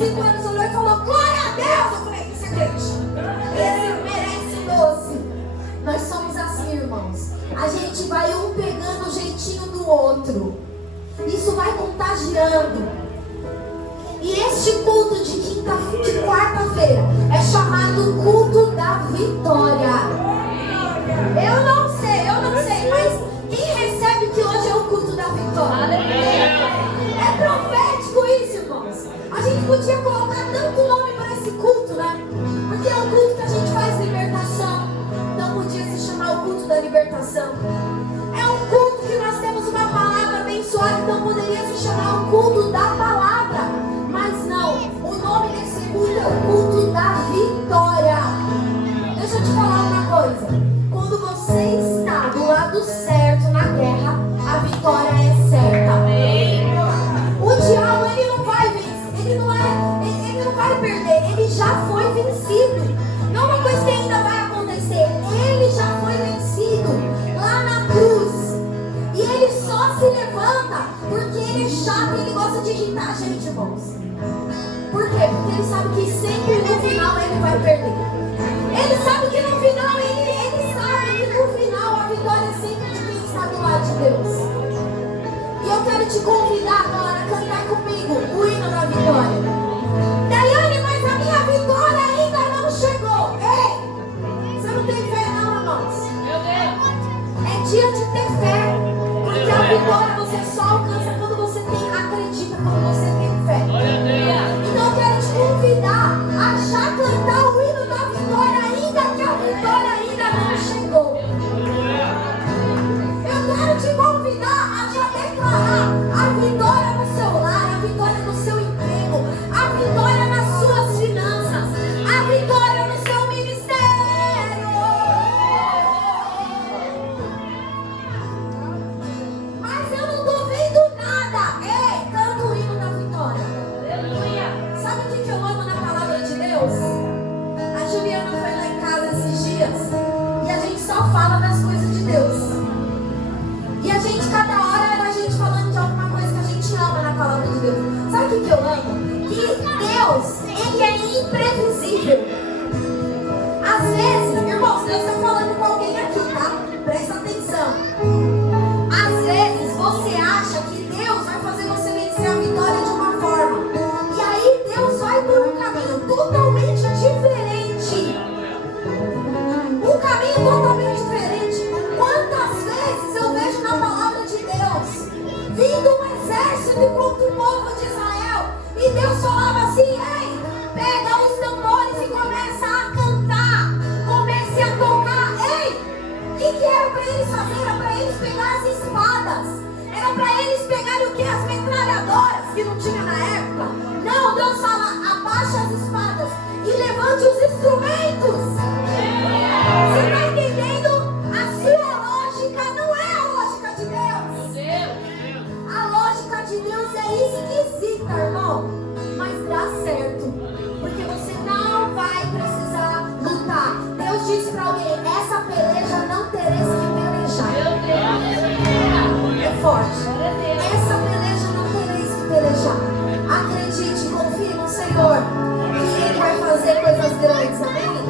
5 anos olhou e falou, glória a Deus. Eu falei, isso é crente. Esse merece um doce. Nós somos assim, irmãos. A gente vai um pegando o jeitinho do outro. Isso vai contagiando. E este culto de quarta-feira é chamado culto da vitória. Eu não sei, mas quem recebe que hoje é o culto da vitória? É profético isso, irmãos. A gente podia colocar tanto nome para esse culto, né? Porque é um culto que a gente faz libertação. Então podia se chamar o culto da libertação. É um culto que nós temos uma palavra abençoada, então poderia se chamar o culto da palavra. Mas não, o nome desse culto é o culto da vitória. Deixa eu te falar uma coisa. Quando você está do lado certo na guerra, a vitória é certa. O diabo, ele não vai vencer, ele não vai perder, ele já foi vencido. Não é uma coisa que ainda vai acontecer, ele já foi vencido lá na cruz. E ele só se levanta porque ele é chato e ele gosta de irritar a gente, irmãos. Por quê? Porque ele sabe que sempre no final ele vai perder. Ele sabe que no final, ele sabe que no final a vitória é sempre de quem está do lado de Deus. E eu quero te convidar agora a cantar comigo o hino da vitória. Daiane, mas a minha vitória ainda não chegou. Ei, você não tem fé não, irmãos. É dia de ter fé. Porque a vitória você só alcança quando você acredita, quando você tem fé. Então eu quero te convidar a já cantar o hino da vitória, ainda que a vitória ainda não chegou. Eu quero te convidar a já declarar a vitória no seu lar, a vitória no seu emprego, a vitória nas suas finanças, a vitória no seu ministério. Mas eu não estou vendo nada. Ei, canta o hino da vitória. Sabe o que eu amo na palavra de Deus? A Juliana foi lá em casa esses dias e a gente só fala das coisas de Deus. E a gente, cada hora, era a gente falando de alguma coisa que a gente ama na palavra de Deus. Sabe o que eu amo? Que Deus, Ele é imprevisível. Às vezes, irmãos, Deus está falando com alguém aqui, tá? Presta atenção. Às vezes, você acha que Deus vai fazer você vencer a vitória de uma forma. E aí, Deus vai por um caminho totalmente diferente. Um caminho totalmente diferente. Quantas vezes eu vejo na palavra de Deus vindo um exército contra o povo de Israel e Deus falava assim, ei, pega os tambores e começa a cantar, comece a tocar. Ei, o que era para eles fazer? Era para eles pegar as espadas, era para eles pegarem o que? As metralhadoras que não tinha na época. Não, Deus fala, abaixa as espadas e levante os instrumentos. Você está entendendo? A sua lógica não é a lógica de Deus. A lógica de Deus é esquisita, irmão. Mas dá certo. Porque você não vai precisar lutar. Deus disse para alguém, essa peleja não tereis que pelejar. É forte. Essa peleja não tereis que pelejar. Acredite, confie no Senhor. Que Ele vai fazer coisas grandes, amém?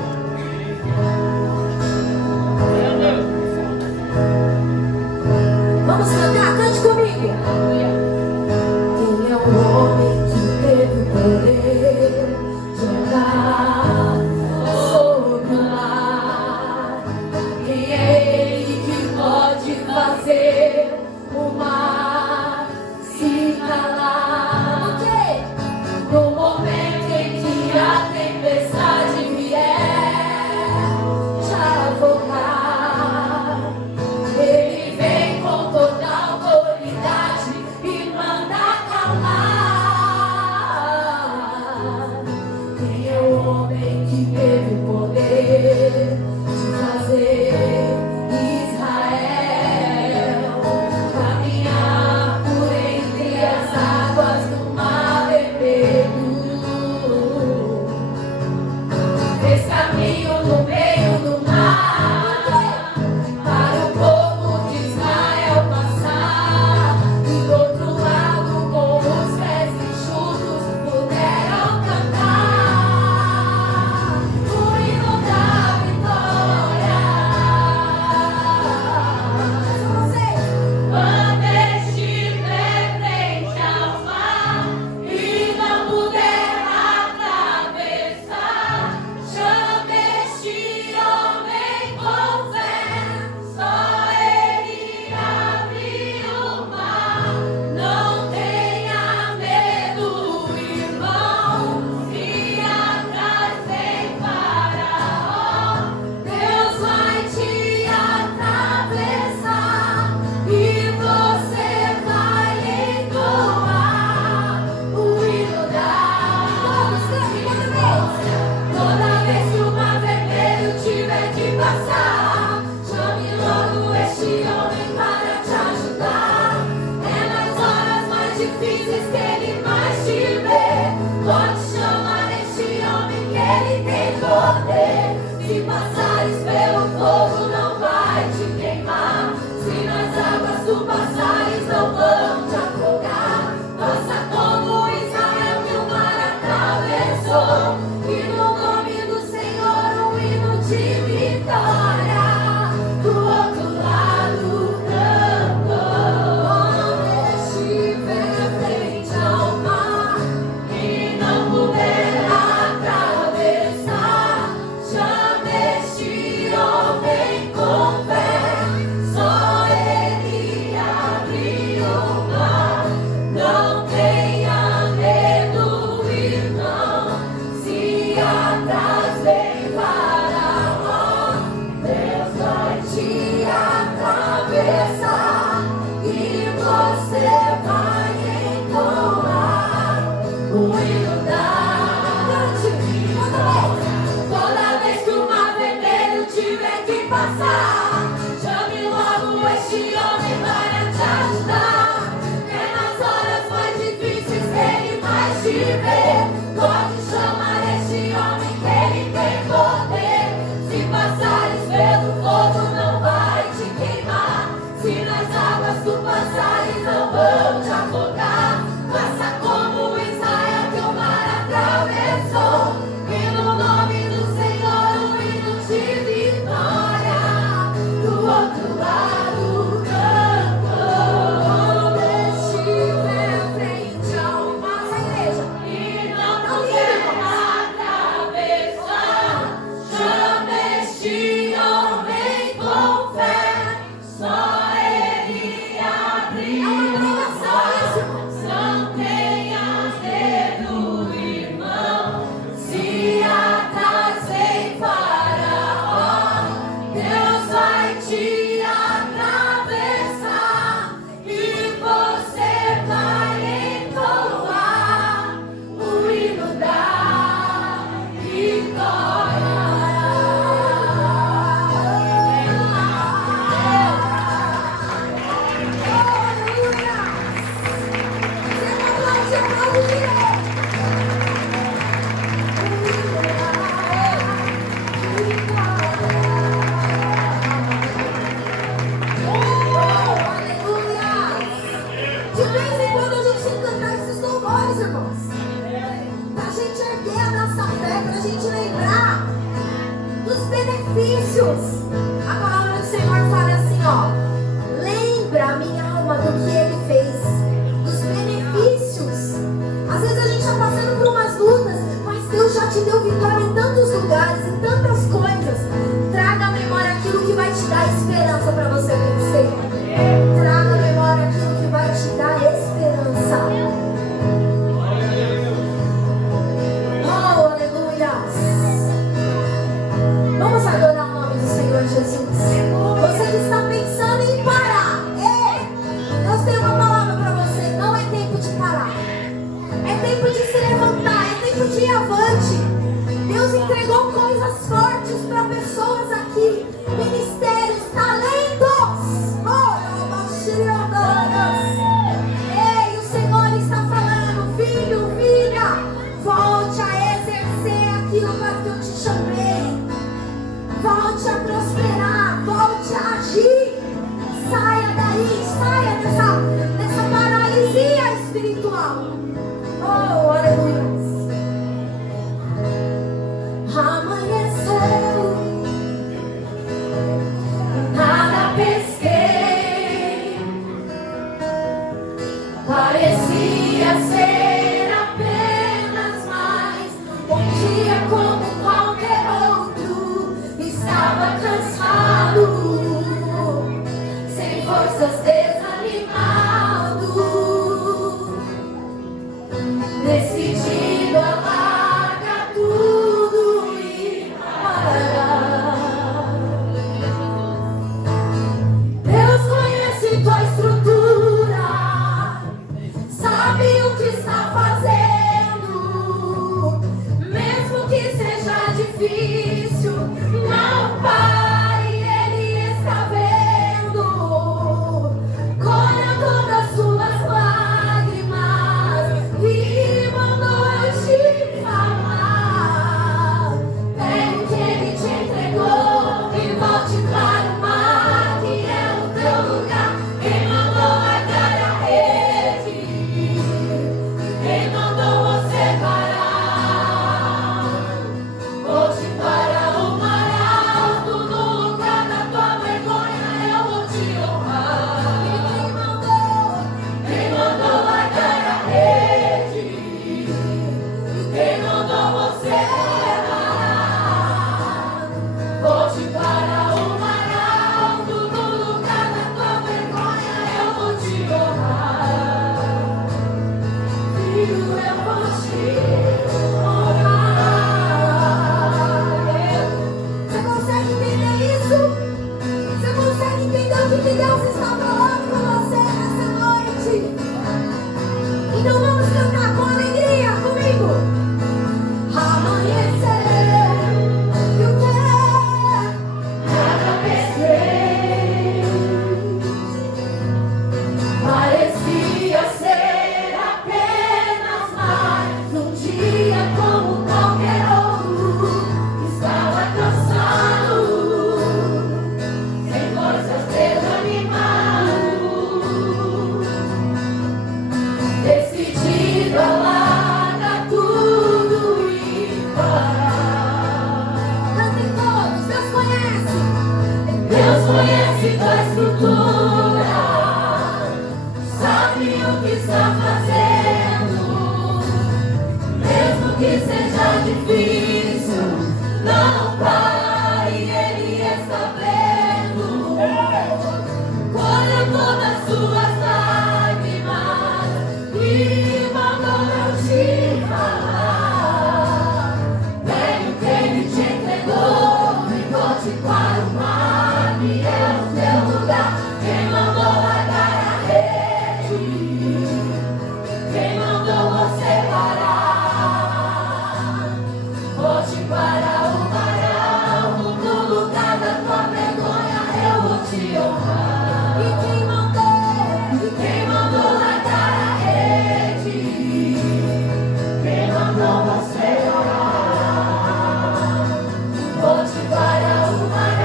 esperança para você vencer. Traga à memória aquilo que vai te dar esperança. Oh, aleluia. Vamos adorar o nome do Senhor Jesus. Você que está pensando em parar, Deus tem uma palavra para você. Não é tempo de parar. É tempo de se levantar. É tempo de ir avante. Deus entregou coisas fortes para pessoas aqui. Ministérios, talentos. Ei, o Senhor está falando, filho, filha, volte a exercer aquilo para que eu te chamei. Volte a prosperar, volte a agir. Saia daí, saia dessa paralisia espiritual. Oh, aleluia. Amanheceu, nada pesquei, parecia ser apenas mais um dia como qualquer outro. Estava cansado, sem forças, desanimado, decidido a largar tudo e parar. Deus conhece tua estrutura, sabe o que está fazendo, mesmo que seja difícil, não pare, Ele está vendo. Colha todas as suas lágrimas e mandou eu te falar. Pegue o que Ele te entregou e volte para o mar, que é o teu lugar. Quem mandou largar a rede? Quem mandou você parar? Volte para o mar alto, no lugar da tua vergonha eu vou te honrar. Quem mandou largar a rede? Quem mandou você parar? Volte para o mar alto, no lugar da tua vergonha eu vou te honrar. Filho, eu vou te honrar. Você consegue entender isso? Você consegue entender o que Deus está falando com você nessa noite? Então vamos cantar com alegria comigo. Amanhecer, e o que? Nada pesquei, parecia ser apenas mais um dia como qualquer outro. Estava cansado, sem forças, desanimado, decidido a largar tudo e parar. Cantem todos, Deus conhece. Deus conhece tua estrutura, sabe o que está fazendo, mesmo que seja difícil, não pare, Ele está vendo. Colha todas as suas lágrimas e mandou eu te falar. Pegue o que Ele te entregou e volte para o mar, que é o teu lugar. Quem mandou largar a rede? Quem mandou você parar? Volte para o mar alto, no lugar da tua vergonha eu vou te honrar. E quem mandou? E quem mandou largar a rede? Quem mandou você parar? Volte para o mar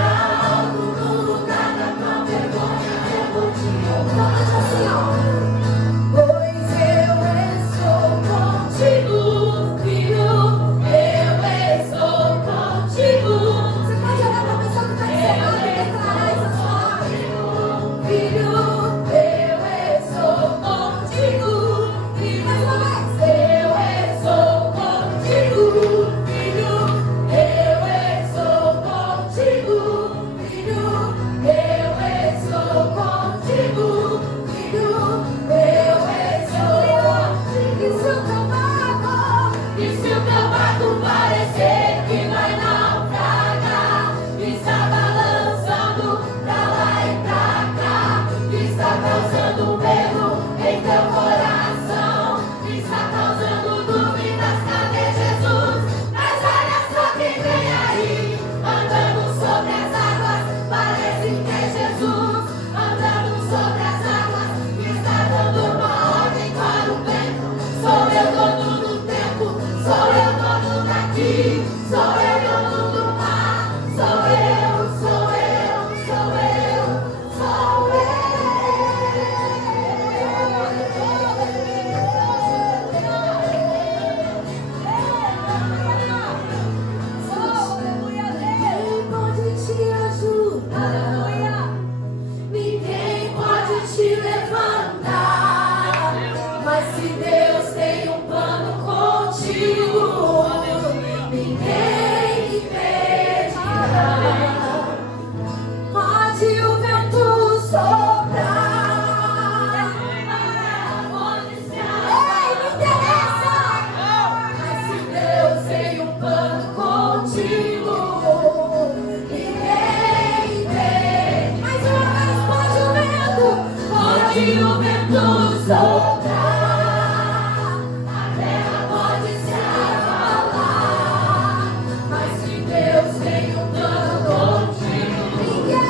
alto, no lugar da tua vergonha eu vou te honrar. Então assim, ó. Pois eu estou contigo, filho, eu estou contigo. Você pode olhar para a pessoa que está do seu lado e declarar essas palavras. Filho, Pode o vento soprar, a terra pode se abalar, mas se Deus tem um plano contigo, ninguém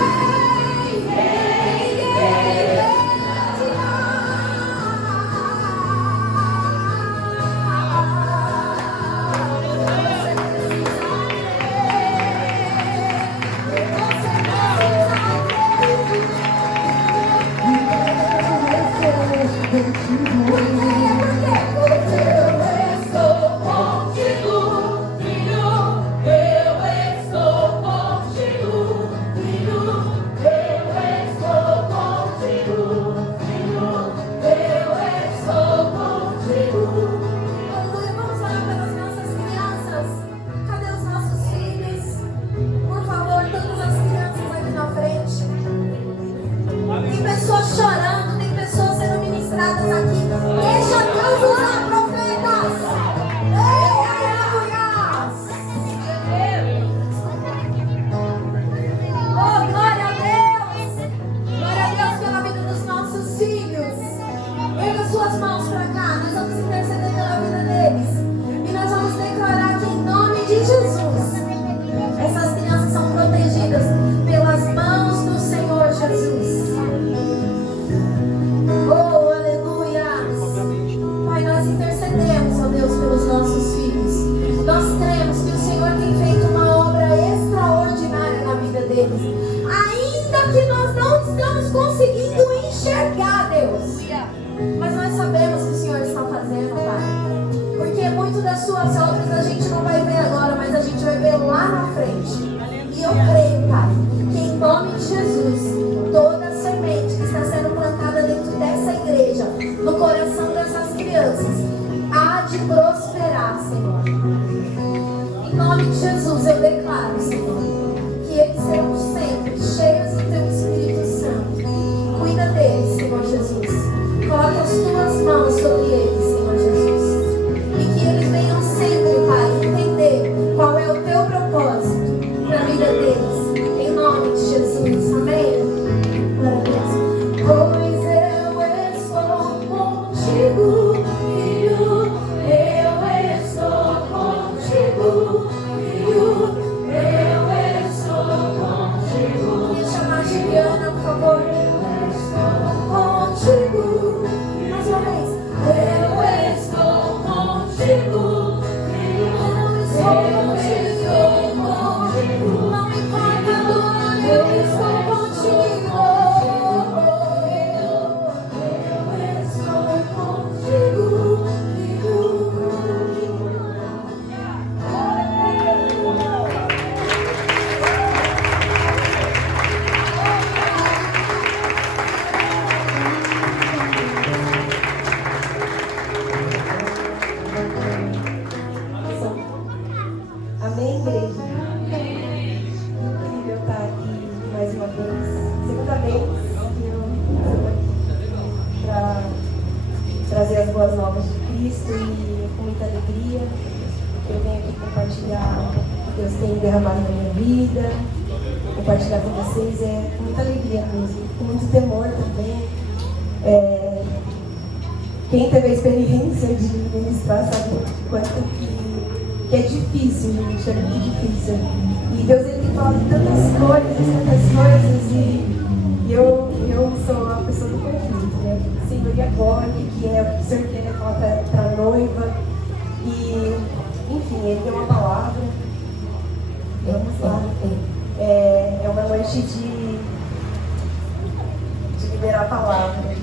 chorando, tem pessoas sendo ministradas aqui. Deixa Deus usar profetas. Oh, glória a Deus. Glória a Deus pela vida dos nossos filhos. Erga suas mãos para cá. Nós vamos interceder pela vida deles. E nós vamos declarar que em nome de Jesus, essas crianças são protegidas pelas mãos do Senhor Jesus. Oh, aleluia! Pai, nós intercedemos, ó Deus, pelos nossos filhos. Nós cremos que o Senhor tem feito uma obra extraordinária na vida deles. Ainda que nós não estamos conseguindo enxergar, Deus. Mas nós sabemos que o Senhor está fazendo, Pai. Porque muito das suas obras a gente não vai ver agora, mas a gente vai ver lá na frente. E eu creio, Pai, que em nome de Jesus, toda semente que está sendo plantada dentro dessa igreja, no coração dessas crianças, há de prosperar, Senhor. Em nome de Jesus eu declaro, Senhor, que eles serão sempre cheios do Teu Espírito Santo. Cuida deles, Senhor Jesus. Coloca as Tuas mãos sobre eles, Senhor Jesus. E que eles venham sempre, Pai, entender qual é o Teu propósito para a vida deles. Em nome de Jesus. Amém. Pois eu estou contigo, filho, eu estou contigo, filho, eu estou contigo. Me chamar Juliana, por favor. Eu estou contigo. Mais uma vez. Eu estou contigo, filho, eu estou contigo. Não importa do ano, eu estou contigo. Amém, igreja? Incrível estar aqui mais uma vez. Segunda vez que eu estou aqui para trazer as boas novas de Cristo e com muita alegria eu venho aqui compartilhar o que Deus tem derramado na minha vida, compartilhar com vocês com muita alegria mesmo, com muito temor também. Quem teve a experiência de ministrar sabe o quanto que é difícil, gente, é muito difícil. E Deus ele fala de tantas coisas, e eu sou a pessoa do conflito, né? Senhor, e agora? O que é? O Senhor quer falar para a noiva? E, enfim, ele deu uma palavra. Vamos lá. É uma noite de liberar a palavra.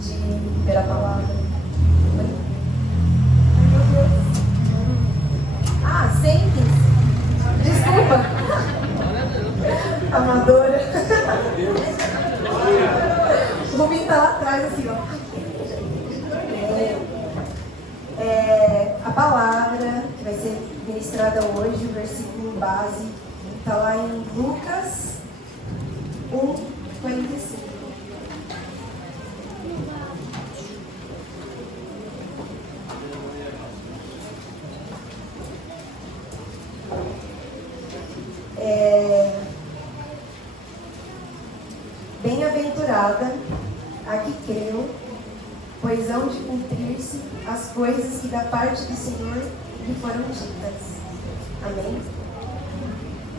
De liberar a palavra. Sempre. Desculpa. Amadora. Vou pintar lá atrás assim, ó. A palavra que vai ser ministrada hoje, o versículo base, está lá em Lucas 1:45. Bem-aventurado bem-aventurada a que creu, pois hão de cumprir-se as coisas que da parte do Senhor lhe foram ditas. Amém?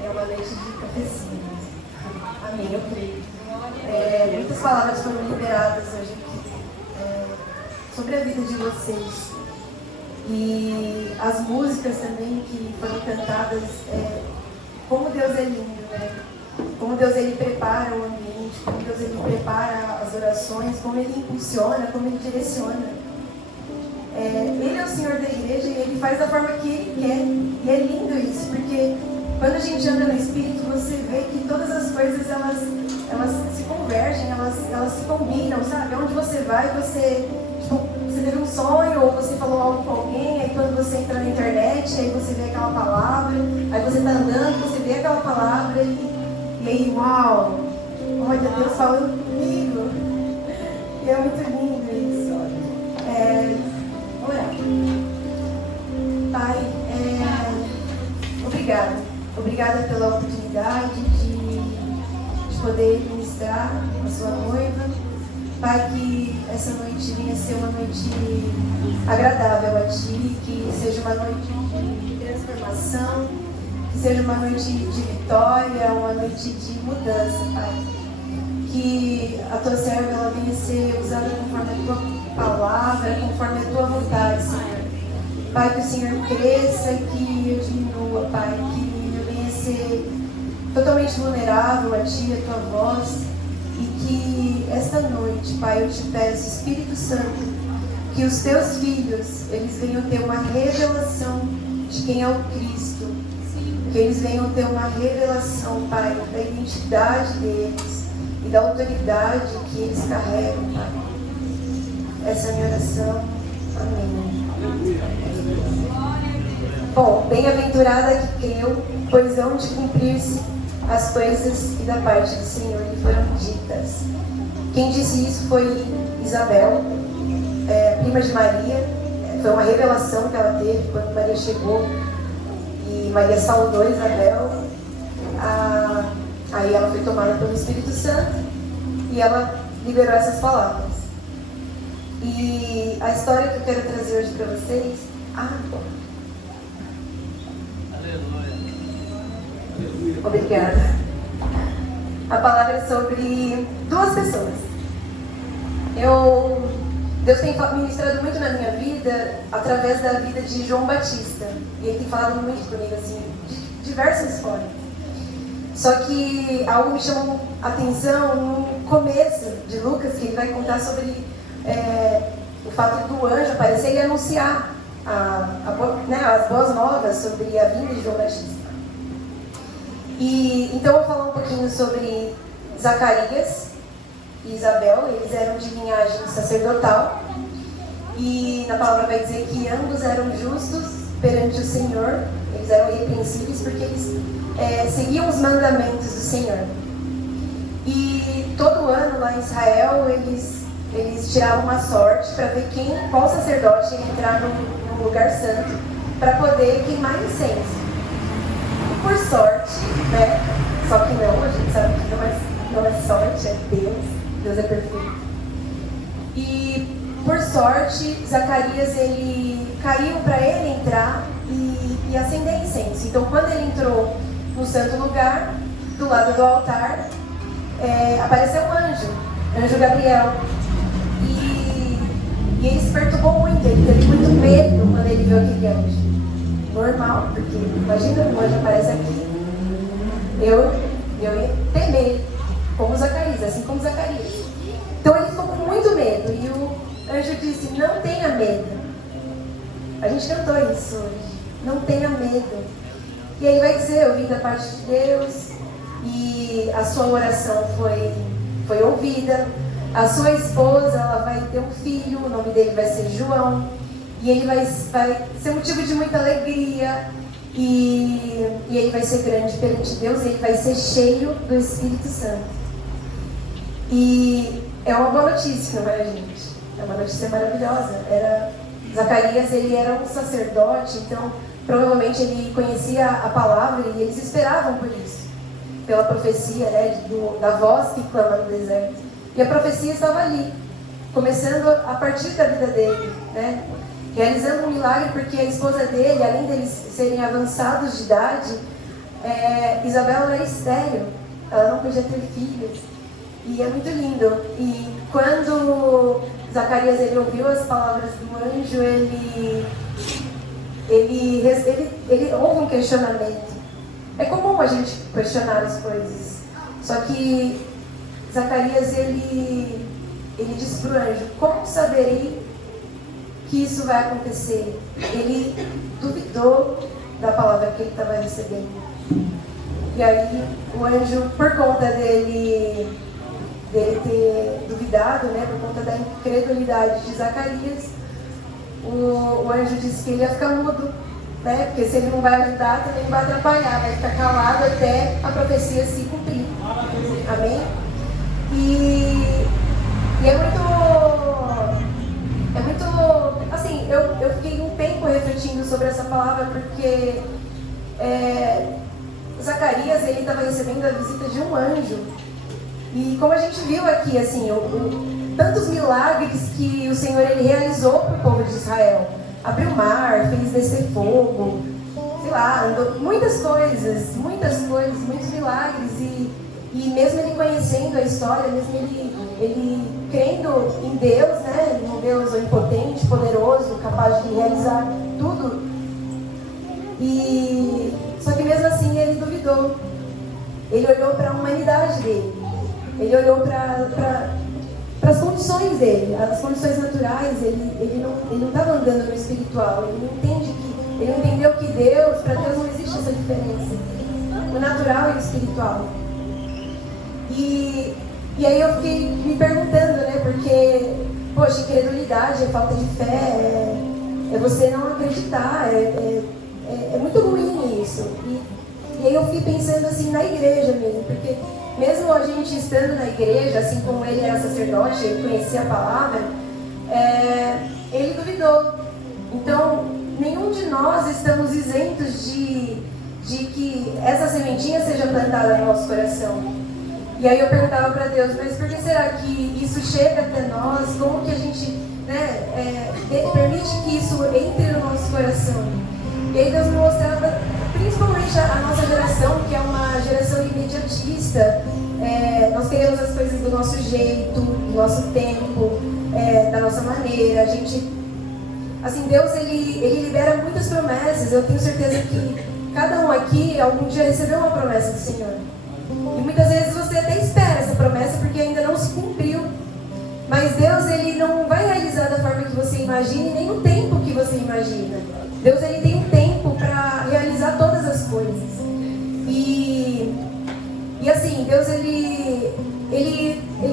É uma noite de profecia. Amém, eu creio. Muitas palavras foram liberadas hoje aqui sobre a vida de vocês. E as músicas também que foram cantadas, como Deus é lindo, né? Como Deus ele prepara o ambiente, como Deus ele prepara as orações, como ele impulsiona, como ele direciona. Ele é o Senhor da igreja e ele faz da forma que ele quer. E é lindo isso, porque quando a gente anda no Espírito, você vê que todas as coisas elas se convergem, elas se combinam, sabe? Onde você vai, você teve um sonho, ou você falou algo com alguém, aí quando você entra na internet, aí você vê aquela palavra, aí você está andando, você vê aquela palavra, e aí, uau! Olha, Deus falando comigo. E é muito lindo isso. Orar. Pai, obrigada. Obrigada pela oportunidade de poder ministrar a sua noiva. Pai, que essa noite venha ser uma noite agradável a Ti, que seja uma noite de transformação, que seja uma noite de vitória, uma noite de mudança, Pai. Que a Tua serva ela venha ser usada conforme a Tua palavra, conforme a Tua vontade, Senhor. Pai, que o Senhor cresça, que eu diminua, Pai, que eu venha ser totalmente vulnerável a Ti, a Tua voz. E que esta noite, Pai, eu te peço, Espírito Santo, que os Teus filhos, eles venham ter uma revelação de quem é o Cristo. Que eles venham ter uma revelação, Pai, da identidade deles e da autoridade que eles carregam, Pai. Essa é a minha oração. Amém. Bom, bem-aventurada que creu, pois hão de cumprir-se as coisas que da parte do Senhor lhe foram ditas. Quem disse isso foi Isabel, prima de Maria. Foi uma revelação que ela teve quando Maria chegou e Maria saudou Isabel. Aí ela foi tomada pelo Espírito Santo e ela liberou essas palavras. E a história que eu quero trazer hoje para vocês... Obrigada. A palavra é sobre duas pessoas. Deus tem ministrado muito na minha vida através da vida de João Batista. E ele tem falado muito comigo, assim, de diversas formas. Só que algo me chamou a atenção no começo de Lucas, que ele vai contar sobre o fato do anjo aparecer e anunciar as boas novas sobre a vinda de João Batista. Então eu vou falar um pouquinho sobre Zacarias e Isabel. Eles eram de linhagem sacerdotal. E na palavra vai dizer que ambos eram justos perante o Senhor. Eles eram irrepreensíveis porque eles seguiam os mandamentos do Senhor. E todo ano lá em Israel eles tiravam uma sorte para ver qual sacerdote ia entrar no lugar santo para poder queimar incenso. Por sorte, né? Só que não, a gente sabe que não é sorte, é Deus é perfeito. E por sorte, Zacarias ele caiu para ele entrar e acender incenso. Então, quando ele entrou no santo lugar, do lado do altar, apareceu um anjo Gabriel. E ele se perturbou muito, ele teve muito medo quando ele viu aquele anjo. Normal, porque imagina o anjo aparece aqui. Eu ia temer, como Zacarias, assim como Zacarias. Então ele ficou com muito medo e o anjo disse: não tenha medo. A gente cantou isso hoje. Não tenha medo. E aí vai dizer: eu vim da parte de Deus e a sua oração foi ouvida. A sua esposa ela vai ter um filho, o nome dele vai ser João. E ele vai ser motivo de muita alegria. E ele vai ser grande perante Deus. E ele vai ser cheio do Espírito Santo. E é uma boa notícia, não é, gente? É uma notícia maravilhosa. Zacarias, ele era um sacerdote. Então, provavelmente ele conhecia a palavra. E eles esperavam por isso. Pela profecia, né, da voz que clama no deserto. E a profecia estava ali, começando a partir da vida dele, né? Realizando um milagre, porque a esposa dele, além deles serem avançados de idade, Isabel era estéril, ela não podia ter filhos. E é muito lindo. E quando Zacarias ele ouviu as palavras do anjo, ele houve um questionamento. É comum a gente questionar as coisas. Só que Zacarias ele disse para o anjo: como saberei que isso vai acontecer? Ele duvidou da palavra que ele estava recebendo. E aí o anjo, por conta dele ter duvidado, né, por conta da incredulidade de Zacarias, o anjo disse que ele ia ficar mudo, né, porque se ele não vai ajudar, também vai atrapalhar, vai ficar calado até a profecia se cumprir. Amém? E é muito, assim, eu fiquei um tempo refletindo sobre essa palavra, porque Zacarias, ele estava recebendo a visita de um anjo. E como a gente viu aqui, assim, tantos milagres que o Senhor ele realizou para o povo de Israel. Abriu o mar, fez descer fogo, sei lá, muitas coisas, muitos milagres. E mesmo ele conhecendo a história, mesmo ele crendo em Deus, né, um Deus onipotente, poderoso, capaz de realizar tudo. Só que mesmo assim ele duvidou. Ele olhou para a humanidade dele. Ele olhou para as condições dele, as condições naturais. Ele não estava andando no espiritual. Ele não entendeu que para Deus não existe essa diferença, o natural e o espiritual. E aí eu fiquei me perguntando, né? Porque, poxa, incredulidade é falta de fé, é você não acreditar, é muito ruim isso. E aí eu fiquei pensando assim na igreja mesmo, porque mesmo a gente estando na igreja, assim como ele era sacerdote, ele conhecia a palavra, ele duvidou. Então, nenhum de nós estamos isentos de que essa sementinha seja plantada no nosso coração. E aí eu perguntava para Deus, mas por que será que isso chega até nós? Como que a gente, né, permite que isso entre no nosso coração? E aí Deus me mostrava, principalmente a nossa geração, que é uma geração imediatista. Nós queremos as coisas do nosso jeito, do nosso tempo, da nossa maneira. A gente, assim, Deus ele libera muitas promessas. Eu tenho certeza que cada um aqui algum dia recebeu uma promessa do Senhor. E muitas vezes você até espera essa promessa porque ainda não se cumpriu. Mas Deus ele não vai realizar da forma que você imagina e nem no tempo que você imagina. Deus ele tem um tempo para realizar todas as coisas. E assim, Deus ele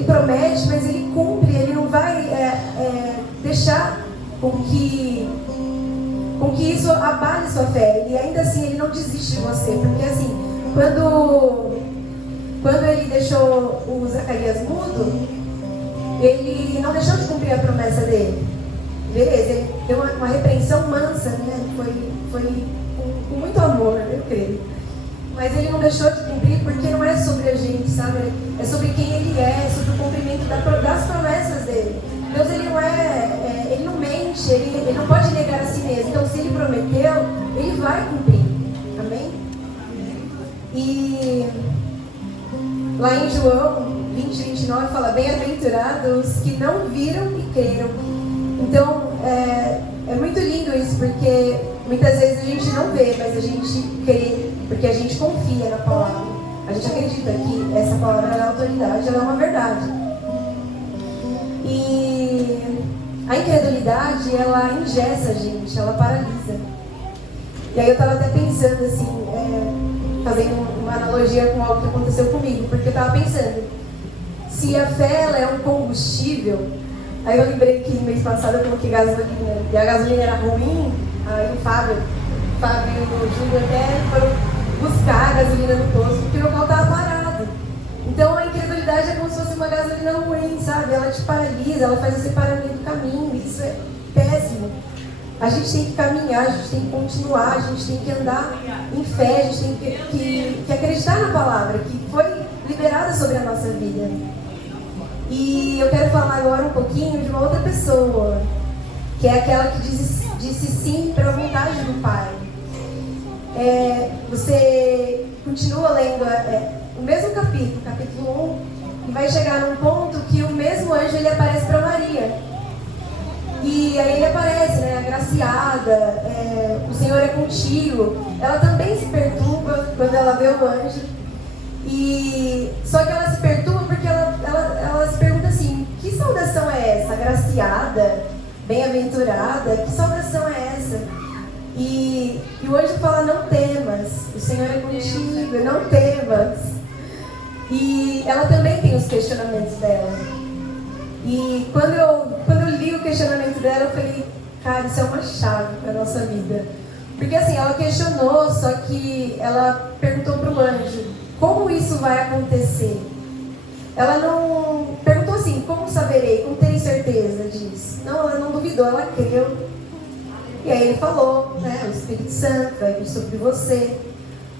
promete, mas ele cumpre. Ele não vai deixar com que isso abale sua fé. E ainda assim ele não desiste de você. Porque assim, quando ele deixou o Zacarias mudo, ele não deixou de cumprir a promessa dele. Beleza, ele deu uma repreensão mansa, né? Foi com muito amor, eu creio. Mas ele não deixou de cumprir porque não é sobre a gente, sabe? É sobre quem ele é sobre o cumprimento das promessas dele. Deus ele não mente, ele não pode negar a si mesmo. Então se ele prometeu, ele vai cumprir. Amém? E lá em João 20:29 fala: bem-aventurados que não viram e creram. Então é muito lindo isso, porque muitas vezes a gente não vê, mas a gente crê, porque a gente confia na palavra. A gente acredita que essa palavra é autoridade, ela é uma verdade. E a incredulidade, ela engessa a gente, ela paralisa. E aí eu estava até pensando assim, fazendo uma analogia com algo que aconteceu comigo, porque eu estava pensando, se a fé ela é um combustível, aí eu lembrei que no mês passado eu coloquei gasolina, e a gasolina era ruim, aí o Fábio e o Júlio até foram buscar a gasolina no posto, porque o meu carro estava parado. Então a incredulidade é como se fosse uma gasolina ruim, sabe? Ela te paralisa, ela faz você parar no meio do caminho, isso é péssimo. A gente tem que caminhar, a gente tem que continuar, a gente tem que andar em fé, a gente tem que acreditar na palavra que foi liberada sobre a nossa vida. E eu quero falar agora um pouquinho de uma outra pessoa, que é aquela que disse sim para a vontade do Pai. Você continua lendo o mesmo capítulo 1, e vai chegar num ponto que o mesmo anjo ele aparece para Maria. E aí ele aparece, né, agraciada, o Senhor é contigo. Ela também se perturba quando ela vê o anjo. Só que ela se perturba porque ela se pergunta assim: que saudação é essa? Agraciada, bem-aventurada, que saudação é essa? E o anjo fala: não temas, o Senhor é contigo, não temas. E ela também tem os questionamentos dela. E quando eu li o questionamento dela, eu falei: cara, isso é uma chave para a nossa vida. Porque assim, ela questionou, só que ela perguntou para o anjo: como isso vai acontecer? Ela não perguntou assim: como saberei? Como terei certeza disso? Não, ela não duvidou, ela creu. E aí ele falou, né, o Espírito Santo vai vir sobre você,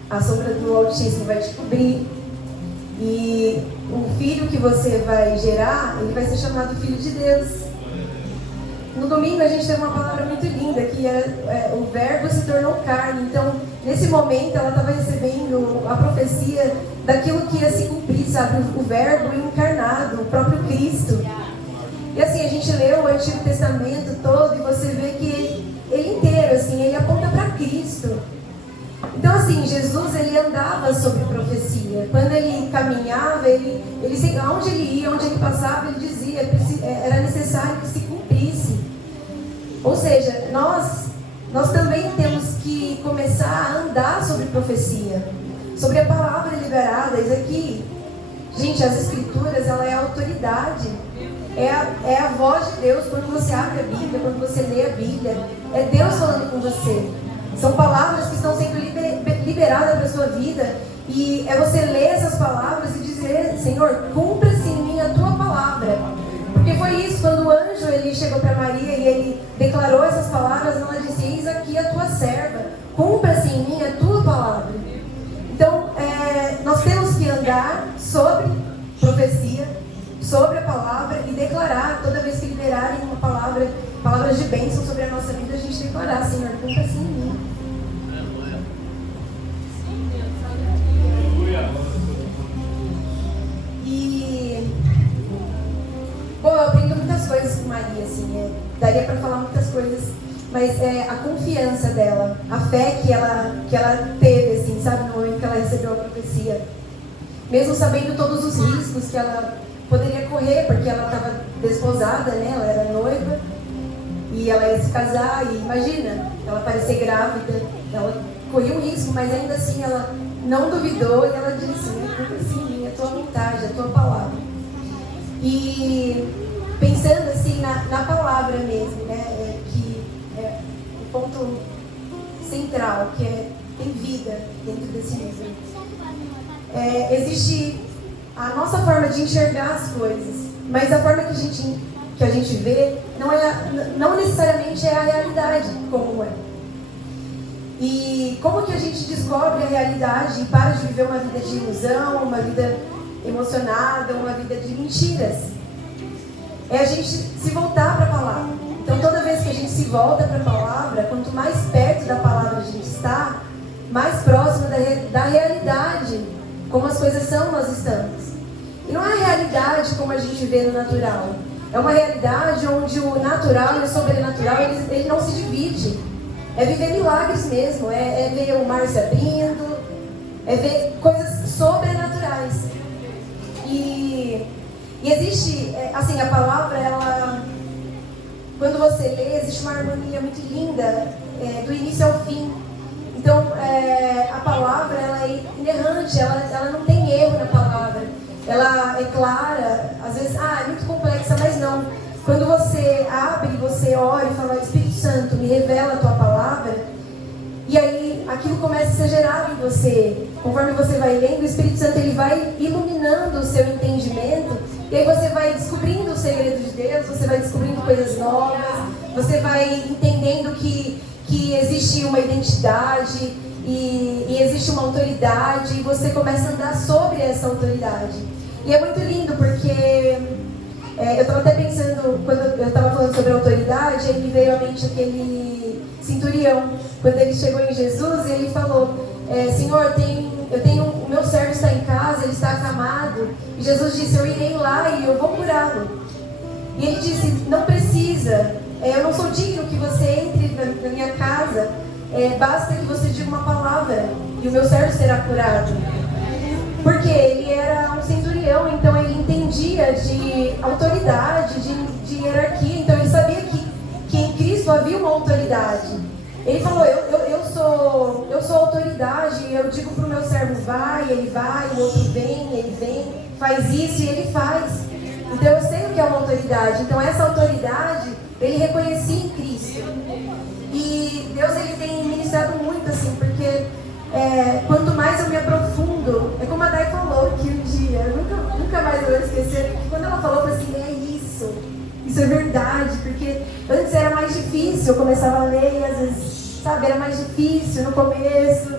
a sombra do Altíssimo vai te cobrir, e o filho que você vai gerar, ele vai ser chamado Filho de Deus. No domingo a gente teve uma palavra muito linda, que era o verbo se tornou carne. Então, nesse momento, ela estava recebendo a profecia daquilo que ia se cumprir, sabe? O verbo encarnado, o próprio Cristo. E assim, a gente lê o Antigo Testamento todo e você vê que ele inteiro, assim, ele aponta para Cristo. Então, assim, Jesus, ele andava sobre profecia. Quando ele caminhava, onde ele ia, onde ele passava, ele dizia, era necessário que se cumprisse. Ou seja, nós também temos que começar a andar sobre profecia, sobre a palavra liberada. Isso aqui, gente, as escrituras, ela é a autoridade. É a voz de Deus quando você abre a Bíblia, quando você lê a Bíblia. É Deus falando com você. São palavras que estão sendo liberadas para a sua vida. E é você ler essas palavras e dizer: Senhor, cumpra-se em mim a tua palavra. Porque foi isso, quando o anjo ele chegou para Maria e ele declarou essas palavras, ela disse: eis aqui a tua serva, cumpra-se em mim a tua palavra. Então, nós temos que andar sobre profecia, sobre a palavra, e declarar, toda vez que liberarem uma palavras de bênção sobre a nossa vida, a gente declarar: Senhor, cumpra-se em mim. Bom, eu aprendo muitas coisas com Maria, assim, daria para falar muitas coisas, mas a confiança dela, a fé que ela teve, assim, sabe, no momento que ela recebeu a profecia, mesmo sabendo todos os riscos que ela poderia correr, porque ela estava desposada, né, ela era noiva, e ela ia se casar, e imagina, ela parecer grávida, ela corria um risco, mas ainda assim ela não duvidou, e ela disse: cumpra-se em mim a tua vontade, a tua palavra. E pensando assim na palavra mesmo, né, que é o ponto central, que tem vida dentro desse livro. Existe a nossa forma de enxergar as coisas, mas a forma que a gente vê não necessariamente é a realidade como é. E como que a gente descobre a realidade e para de viver uma vida de ilusão, uma vida emocionada, uma vida de mentiras? É a gente se voltar para a palavra. Então, toda vez que a gente se volta para a palavra, quanto mais perto da palavra a gente está, mais próximo da realidade, como as coisas são, nós estamos. E não é a realidade como a gente vê no natural. É uma realidade onde o natural e o sobrenatural, ele não se divide. É viver milagres mesmo, é ver o mar se abrindo, é ver coisas sobrenaturais. E existe, assim, a palavra, ela, quando você lê, existe uma harmonia muito linda, do início ao fim. Então, a palavra, ela é inerrante, ela não tem erro na palavra. Ela é clara, às vezes, é muito complexa, mas não. Quando você abre, você ora e fala: Espírito Santo, me revela a tua palavra, e aí aquilo começa a ser gerado em você. Conforme você vai lendo, o Espírito Santo ele vai iluminando o seu entendimento, e aí você vai descobrindo o segredo de Deus, você vai descobrindo coisas novas, você vai entendendo que existe uma identidade e existe uma autoridade, e você começa a andar sobre essa autoridade. E é muito lindo porque Eu estava até pensando, quando eu estava falando sobre autoridade, aí me veio à mente aquele centurião, quando ele chegou em Jesus e ele falou, Senhor, o meu servo está em casa, ele está acamado. E Jesus disse, eu irei lá e eu vou curá-lo. E ele disse, não precisa, eu não sou digno que você entre na minha casa, basta que você diga uma palavra e o meu servo será curado. Porque ele era um centurião, então ele entendia de autoridade, de hierarquia, então ele sabia que em Cristo havia uma autoridade. Ele falou, eu sou autoridade, eu digo para o meu servo vai, o outro vem, ele vem, faz isso e ele faz. Então eu sei o que é uma autoridade. Então essa autoridade, ele reconhecia em Cristo. E Deus, ele tem ministrado muito assim, porque quanto mais eu me aprofundo, é como a Dai falou que um dia, nunca mais eu vou esquecer, que quando ela falou, eu falei assim, isso é verdade, porque antes era mais difícil, eu começava a ler e às vezes, era mais difícil no começo,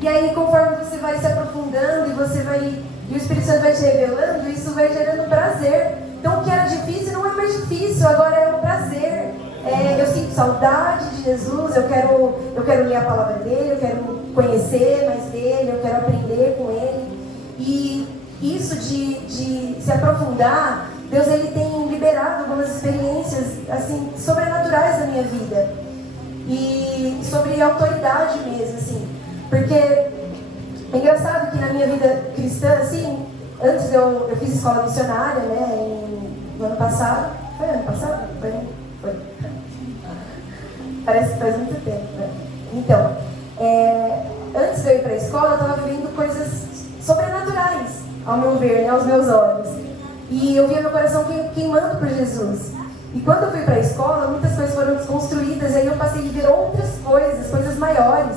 e aí conforme você vai se aprofundando e o Espírito Santo vai te revelando, isso vai gerando prazer. Então o que era difícil não é mais difícil, agora é um prazer. Eu sinto saudade de Jesus, eu quero ler a palavra dele, eu quero conhecer mais dele, eu quero aprender com ele. E isso de se aprofundar, Deus, ele tem liberado algumas experiências assim, sobrenaturais na minha vida. E sobre autoridade mesmo, assim. Porque é engraçado que na minha vida cristã, assim, antes eu fiz escola missionária, né, no ano passado. Foi ano passado? Foi. Parece que faz muito tempo, né? Então, antes de eu ir para a escola, eu estava vivendo coisas sobrenaturais, ao meu ver, né, aos meus olhos. E eu via meu coração queimando por Jesus. E quando eu fui para a escola, muitas coisas foram desconstruídas, e aí eu passei a ver outras coisas maiores.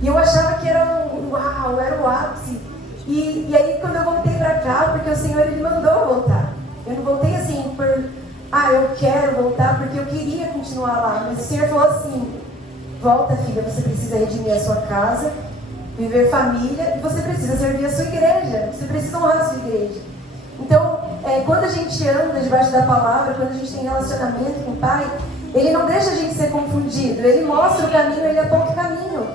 E eu achava que era uau, era o ápice. E aí quando eu voltei para cá, porque o Senhor, ele mandou eu voltar. Eu não voltei assim eu quero voltar porque eu queria continuar lá. Mas o Senhor falou assim, volta, filha, você precisa redimir a sua casa, viver família, e você precisa servir a sua igreja, você precisa honrar a sua igreja. Então, quando a gente anda debaixo da palavra, quando a gente tem relacionamento com o Pai, Ele não deixa a gente ser confundido, Ele mostra o caminho, Ele aponta o caminho.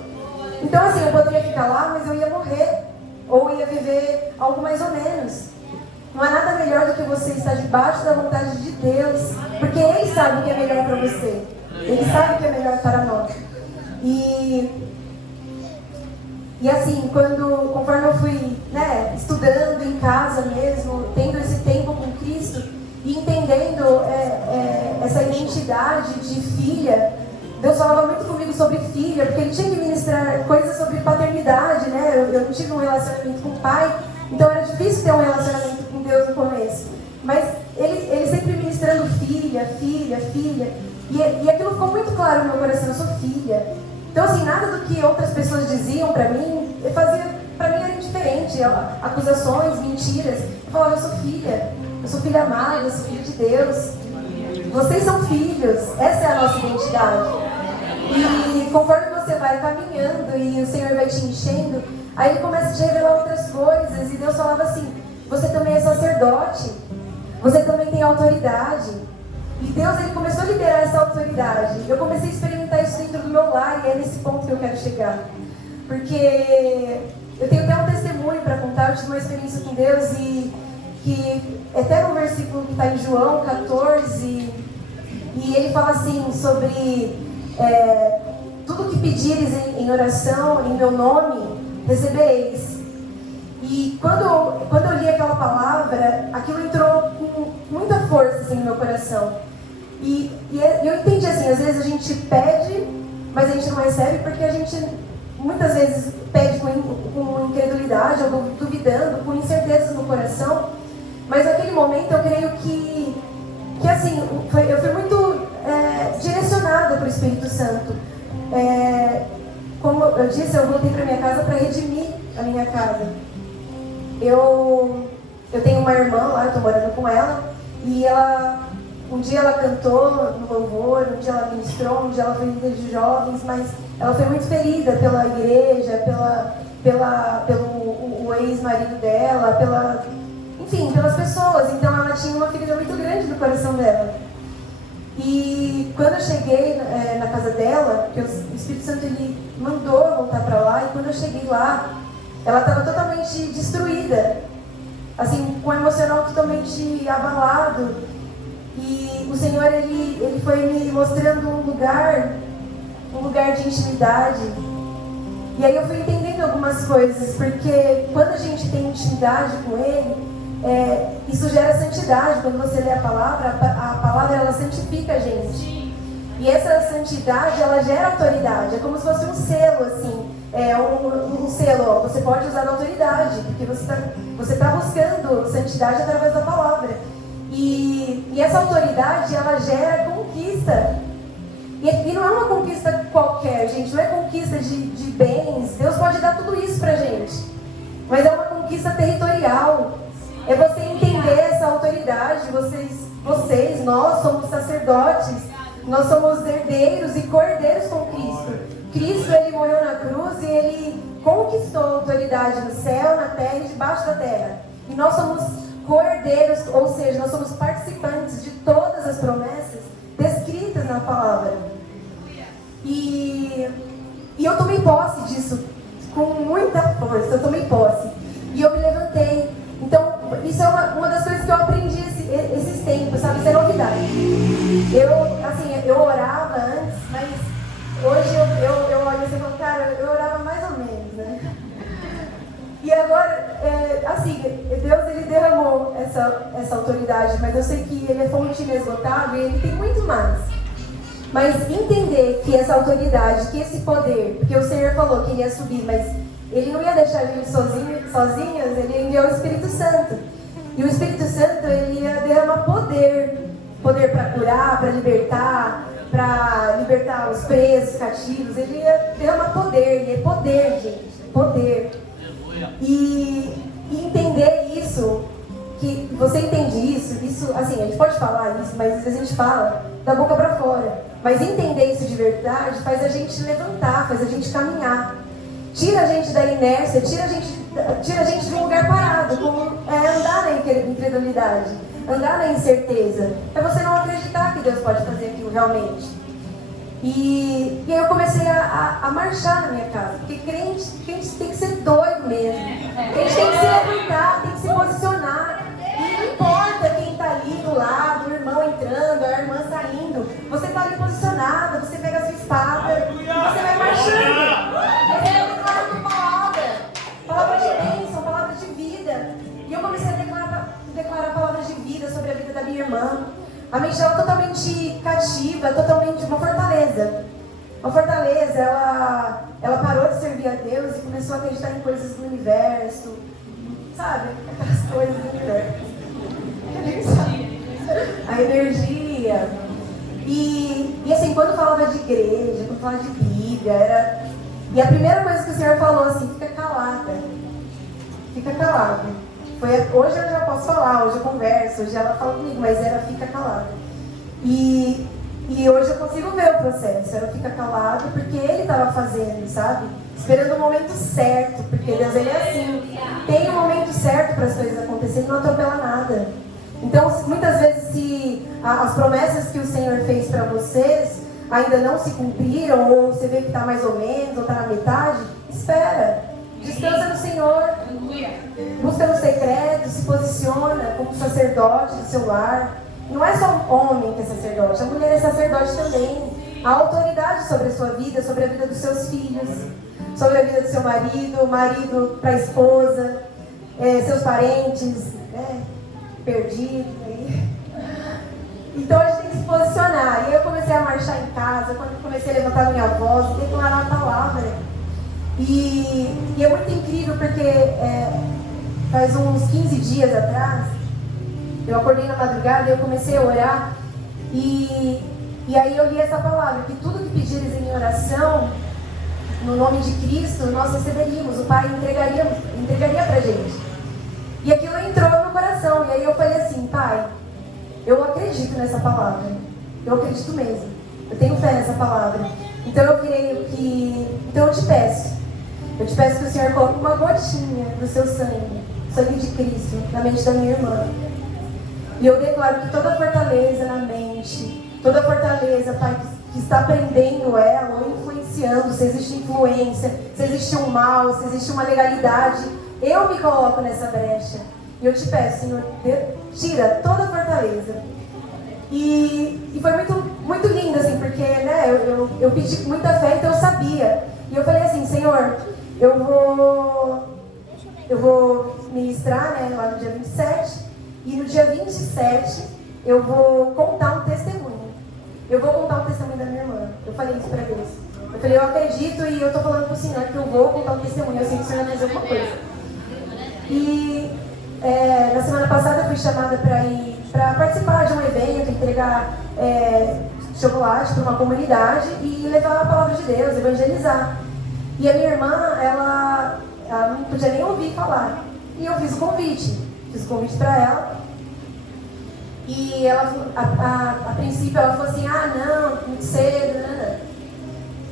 Então assim, eu poderia ficar lá, mas eu ia morrer, ou ia viver algo mais ou menos. Não há nada melhor do que você estar debaixo da vontade de Deus, porque Ele sabe o que é melhor para você. Ele sabe o que é melhor para nós. E assim, conforme eu fui, né, estudando em casa mesmo, tendo esse tempo com Cristo e entendendo essa identidade de filha, Deus falava muito comigo sobre filha, porque Ele tinha que ministrar coisas sobre paternidade, né? Eu não tive um relacionamento com o pai, então era difícil ter um relacionamento com Deus no começo. Mas ele sempre ministrando filha, filha, filha. E aquilo ficou muito claro no meu coração, eu sou filha. Então assim, nada do que outras pessoas diziam pra mim, pra mim era indiferente. Acusações, mentiras. Eu falava, eu sou filha amada, eu sou filha de Deus. Vocês são filhos, essa é a nossa identidade. E conforme você vai caminhando e o Senhor vai te enchendo, aí Ele começa a te revelar outras coisas. E Deus falava assim, você também é sacerdote, você também tem autoridade. E Deus, Ele começou a liberar essa autoridade. Eu comecei a experimentar isso dentro do meu lar, e é nesse ponto que eu quero chegar. Porque eu tenho até um testemunho para contar. Eu tive uma experiência com Deus, e que até no versículo que está em João 14, e ele fala assim sobre tudo que pedires em oração, em meu nome, recebereis. E quando eu li aquela palavra, aquilo entrou com muita força assim, no meu coração. E eu entendi assim, às vezes a gente pede, mas a gente não recebe porque a gente muitas vezes pede com incredulidade, ou duvidando, com incertezas no coração. Mas naquele momento eu creio que assim, eu fui muito direcionada pelo Espírito Santo. Como eu disse, eu voltei para minha casa para redimir a minha casa. Eu tenho uma irmã lá, eu estou morando com ela, e um dia ela cantou no louvor, um dia ela ministrou, um dia ela foi líder de jovens, mas ela foi muito ferida pela igreja, pelo ex-marido dela, enfim, pelas pessoas. Então ela tinha uma ferida muito grande no coração dela. E quando eu cheguei na casa dela, que o Espírito Santo ele mandou eu voltar para lá, e quando eu cheguei lá, ela estava totalmente destruída, assim, com o emocional totalmente abalado. E o Senhor ele foi me mostrando um lugar de intimidade. E aí eu fui entendendo algumas coisas, porque quando a gente tem intimidade com Ele, isso gera santidade. Quando você lê a palavra ela santifica a gente. E essa santidade, ela gera autoridade. É como se fosse um selo, assim. Um selo, ó, você pode usar da autoridade, porque você tá buscando santidade através da palavra. E essa autoridade, ela gera conquista. E não é uma conquista qualquer, gente. Não é conquista de bens. Deus pode dar tudo isso pra gente. Mas é uma conquista territorial. É você entender essa autoridade. Nós somos sacerdotes. Nós somos herdeiros e cordeiros com Cristo. Cristo, ele morreu na cruz e ele conquistou a autoridade no céu, na terra e debaixo da terra. E nós somos cordeiros, ou seja, nós somos participantes de todas as promessas descritas na palavra. E eu tomei posse disso com muita força. Eu tomei posse. E eu me levantei. Então, isso é uma das coisas que eu aprendi esses tempos, sabe? Isso é novidade. Eu orava antes, mas hoje eu olho assim e falo, cara, eu orava mais ou menos, né? E agora, Deus ele derramou essa autoridade, mas eu sei que ele é fonte inesgotável e ele tem muito mais. Mas entender que essa autoridade, que esse poder, porque o Senhor falou que ele ia subir, mas ele não ia deixar a gente sozinhos, ele enviou o Espírito Santo. E o Espírito Santo, ele ia derramar poder para curar, para libertar os presos, cativos. Ele ia derramar poder, e é poder, gente, poder. E entender isso, que você entende isso, assim, a gente pode falar isso, mas às vezes a gente fala da boca para fora. Mas entender isso de verdade faz a gente levantar, faz a gente caminhar. Tira a gente da inércia, tira a gente de um lugar parado, como andar na incredulidade, andar na incerteza. É você não acreditar que Deus pode fazer aquilo realmente. E aí eu comecei a marchar na minha casa, porque crente tem que ser doido mesmo. Crente tem que se levantar, tem que se posicionar. E não importa quem está ali do lado, o irmão entrando, a irmã saindo. Você está ali posicionada, você pega a sua espada e você vai marchando. Você vai declarando palavra de bênção, palavra de vida. E eu comecei a declarar palavras de vida sobre a vida da minha irmã. A mente dela totalmente cativa, totalmente uma fortaleza. Uma fortaleza, ela parou de servir a Deus e começou a acreditar em coisas do universo. Sabe? Aquelas coisas do universo. A gente sabe. A energia. E assim, quando falava de igreja, quando falava de Bíblia, E a primeira coisa que o Senhor falou assim, fica calada. Fica calada. Hoje eu já posso falar, hoje eu converso, hoje ela fala comigo, mas era fica calada. E hoje eu consigo ver o processo, ela fica calada porque ele estava fazendo, sabe? Esperando o momento certo, porque Deus ele é assim, tem um momento certo para as coisas acontecerem, não atropela nada. Então, muitas vezes, se as promessas que o Senhor fez para vocês ainda não se cumpriram, ou você vê que está mais ou menos, ou está na metade, espera. Descansa no Senhor, busca no secreto, se posiciona como sacerdote do seu lar. Não é só um homem que é sacerdote, a mulher é sacerdote também. Há autoridade sobre a sua vida, sobre a vida dos seus filhos, sobre a vida do seu marido, o marido para a esposa, seus parentes, perdidos. Então a gente tem que se posicionar. E eu comecei a marchar em casa, quando eu comecei a levantar minha voz e declarar a palavra. E é muito incrível porque faz uns 15 dias atrás, eu acordei na madrugada e eu comecei a orar. E aí eu li essa palavra, que tudo que pedires em oração, no nome de Cristo, nós receberíamos, o Pai entregaria pra gente. E aquilo entrou no meu coração, e aí eu falei assim, Pai, eu acredito nessa palavra, eu acredito mesmo, eu tenho fé nessa palavra. Então eu creio que, então eu te peço que o Senhor coloque uma gotinha do seu sangue sangue de Cristo na mente da minha irmã. E eu declaro que toda fortaleza na mente, toda fortaleza, Pai, que está prendendo ela ou influenciando, se existe influência, se existe um mal, se existe uma legalidade, eu me coloco nessa brecha. E eu te peço, Senhor, tira toda a fortaleza. E foi muito lindo, assim, porque né, eu pedi com muita fé, então eu sabia. E eu falei assim, Senhor, eu vou ministrar, né, lá no dia 27, e no dia 27 eu vou contar um testemunho. Eu vou contar um testemunho da minha irmã. Eu falei isso para Deus. Eu falei, eu acredito e eu tô falando pro Senhor que eu vou contar um testemunho. Eu sei que o Senhor vai fazer alguma coisa. E na semana passada eu fui chamada para participar de um evento, entregar chocolate para uma comunidade e levar a palavra de Deus, evangelizar. E a minha irmã, ela não podia nem ouvir falar. E eu fiz o convite para ela. E ela, a princípio, ela falou assim, não, muito cedo, não.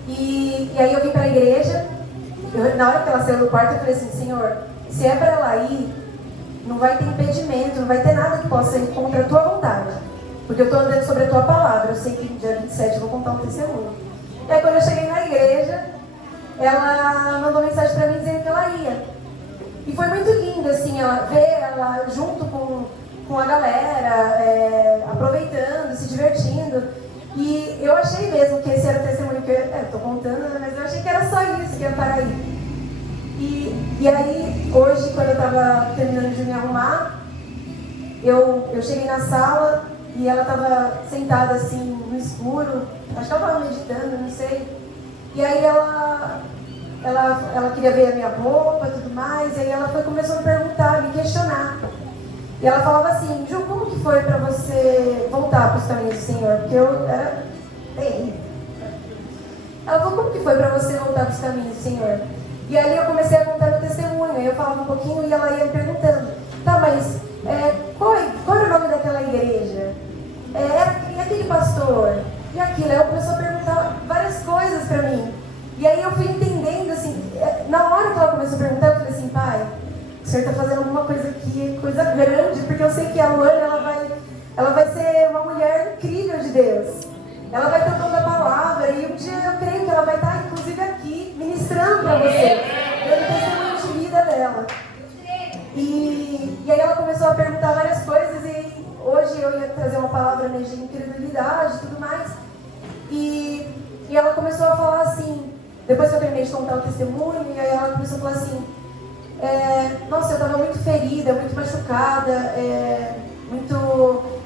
E aí eu vim para a igreja. Na hora que ela saiu do quarto, eu falei assim, Senhor, se é para ela ir, não vai ter impedimento, não vai ter nada que possa ir contra a tua vontade. Porque eu estou andando sobre a tua palavra. Eu sei que no dia 27 eu vou contar um testemunho. E aí quando eu cheguei na igreja, ela mandou mensagem para mim dizendo que ela ia. E foi muito lindo, assim, ver ela junto com a galera, aproveitando, se divertindo. E eu achei mesmo que esse era o testemunho que eu estou contando, mas eu achei que era só isso que ia parar aí. E aí, hoje, quando eu estava terminando de me arrumar, eu cheguei na sala e ela estava sentada assim no escuro, acho que ela estava meditando, não sei. E aí ela queria ver a minha roupa e tudo mais, e aí ela começou a me perguntar, me questionar. E ela falava assim, Ju, como que foi para você voltar para os caminhos do Senhor? Porque eu era terrível. Ela falou, como que foi para você voltar para os caminhos do Senhor? E aí eu comecei a contar meu testemunho, aí eu falava um pouquinho e ela ia me perguntando, tá, mas qual era o nome daquela igreja? E aquele pastor? E aquilo? Aí ela começou a perguntar várias coisas para mim. E aí eu fui entendendo, assim, na hora que ela começou a perguntar, eu falei assim, pai, o senhor está fazendo alguma coisa aqui, coisa grande, porque eu sei que a Luana, ela vai ser uma mulher incrível de Deus. Ela vai ter o dom da palavra, e um dia eu creio que ela vai estar, inclusive, aqui, ministrando para você, dando testemunho de vida dela. E aí ela começou a perguntar várias coisas, e hoje eu ia trazer uma palavra meio de incredulidade e tudo mais. E ela começou a falar assim, depois que eu terminei de contar o testemunho, e aí ela começou a falar assim, nossa, eu estava muito ferida, muito machucada,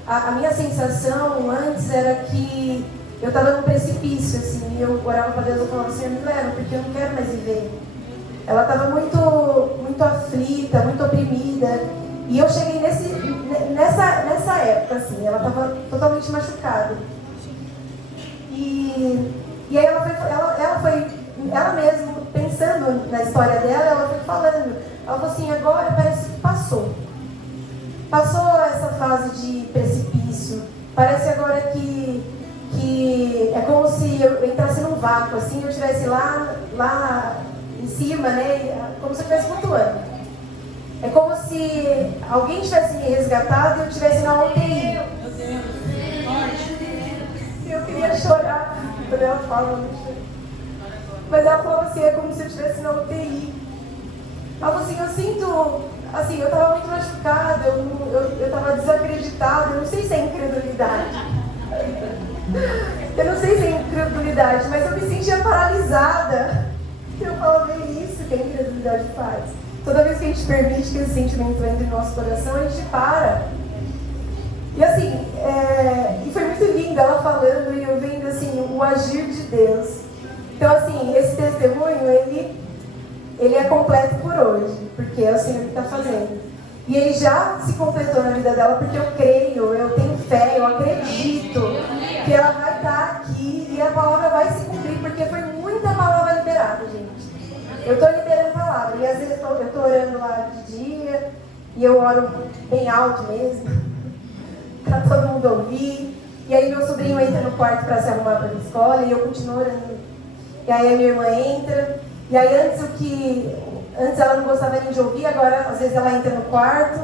a minha sensação antes era que eu estava num precipício, assim, e eu orava para Deus e falava, Senhor, me leva, porque eu não quero mais viver. Ela estava muito aflita, muito oprimida, e eu cheguei nessa época, assim, ela estava totalmente machucada. E aí ela mesma, pensando na história dela, ela foi falando, ela falou assim, agora parece que passou essa fase de precipício, parece agora que é como se eu entrasse num vácuo, assim, eu estivesse lá em cima, né, como se eu estivesse flutuando. É como se alguém tivesse me resgatado e eu estivesse na UTI. Eu queria chorar quando ela fala, mas ela falava assim, é como se eu estivesse na UTI. Ela falou assim, eu sinto, assim, eu estava muito machucada, eu estava desacreditada, eu não sei se é incredulidade. Eu não sei se é incredulidade, mas eu me sentia paralisada. Eu falava, é isso que a incredulidade faz. Toda vez que a gente permite que esse sentimento entre no nosso coração, a gente para. E assim, e foi muito lindo ela falando e eu vendo assim, o agir de Deus. Então assim, esse testemunho, ele é completo por hoje, porque é o Senhor que está fazendo. E ele já se completou na vida dela, porque eu creio, eu tenho fé, eu acredito que ela vai estar aqui e a palavra vai se cumprir, porque foi muita palavra liberada, gente. Eu estou liberando palavra, e às vezes eu estou orando lá de dia, e eu oro bem alto mesmo, para todo mundo ouvir. E aí meu sobrinho entra no quarto para se arrumar para a escola, e eu continuo orando. E aí a minha irmã entra, e aí antes Antes ela não gostava nem de ouvir, agora às vezes ela entra no quarto,